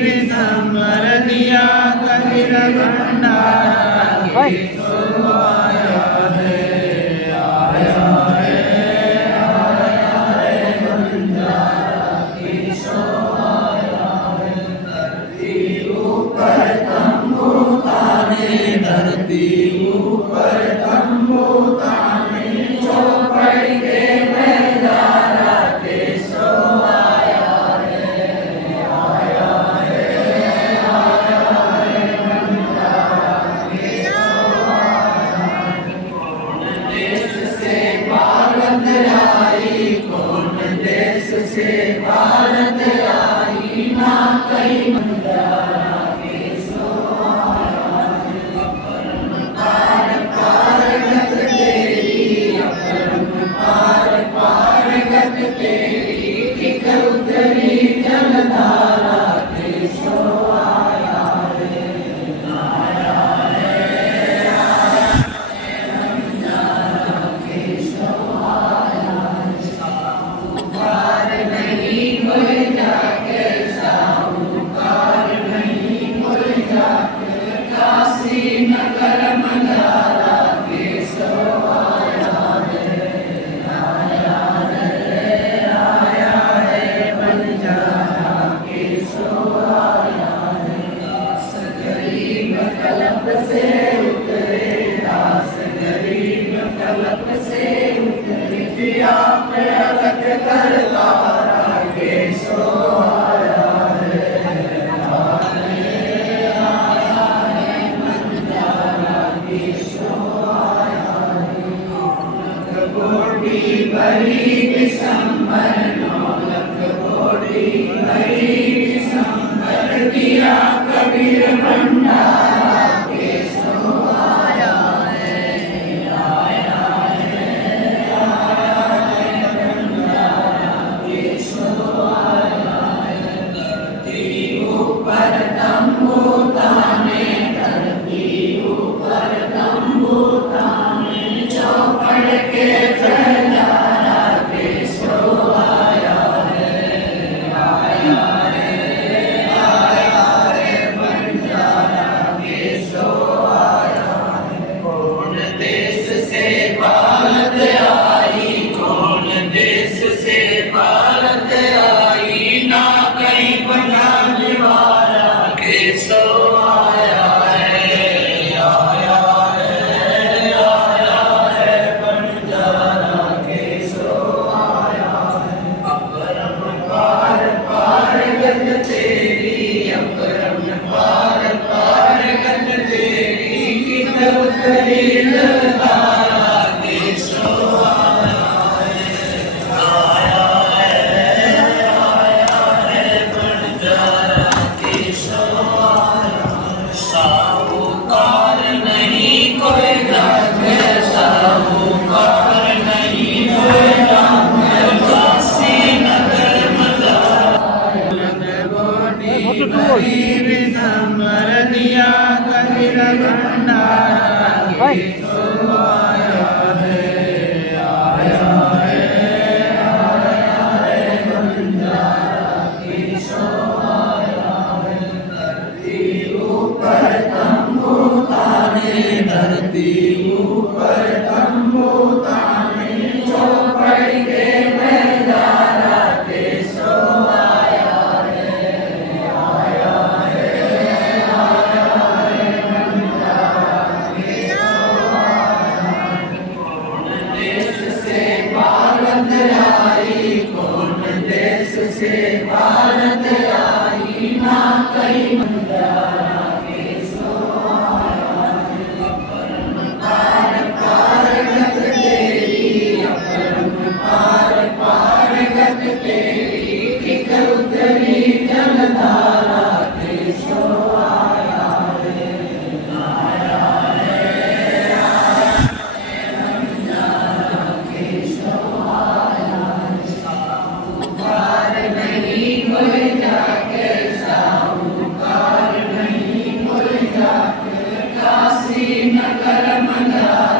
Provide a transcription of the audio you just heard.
विसंवर दिया कबीर भंडारा केसो आया है, आया है, आया है बंजारा केसो आया है। धरती ऊपर तंबू ताने, धरती ऊपर तंबू ताने, चौपड़ के मैदारा केसो आया है, आया है, आया है बंजारा केसो आया है। कौन देश से भारत आई, कौन देश से भारत आई, ना कहीं बंजारा केसो आया है। अपरम पार पारगत तेरी, अपरम पार पारगत तेरी, टिक उतरी जलधारा केसो आया है, आया है, आया है बंजारा केसो आया है। साहूकार नहीं कोई जाके, साहूकार नहीं कोई जाके, काशी नगर मंडारा केसो आया है, आया है, आया है बंजारा केसो आया है। दास गरीब कलप से उतरे, दास गरीब कलप से उतरे, जिया पे अलग कर तारा केसो आया है, आया है बंजारा केसो आया है। नौलख कोटि भरी विसंबर, नौलख कोटि भरी विसंबर, दिया कबीर भंडारा केसो आया है, आया है, आया है बंजारा केसो आया है। धरती ऊपर तंबू ताने, धरती ऊपर तंबू ताने, चौपड़ के फैलारा केसो आया है, आया है, आया है बंजारा केसो आया है। कौन देश से भारत आई, कौन देश से भारत आई, ना कहीं बना निवारा केसो आया है, आया है, आया है बंजारा केसो आया है। अपरम पार पारगत तेरी, अपरम पार पारगत तेरी, टिक उतरी जलधारा केसो आया है, आया है, आया है बंजारा केसो आया है। साहूकार नहीं कोई जागे, साहूकार नहीं कोई जागे, काशी नगर विसंवर दिया कबीर भंडारा केसो आया है, आया है, आया है बंजारा केसो आया है। धरती ऊपर तंबू ताने, धरती ऊपर तंबू ताने, चौपड़ के मैदारा केसो आया है, आया है, आया है बंजारा केसो आया है। कौन देश से भारत आई, कौन देश से भारत आई, ना कहीं बंजारा केसो आया है। अपरम पार पारगत तेरी, अपरम पार पारगत तेरी, टिक उतरी जलधारा केसो आया है, आया है, आया है बंजारा केसो आया है। साहूकार नहीं कोई जाके, साहूकार नहीं कोई जाके, काशी नगर मंडारा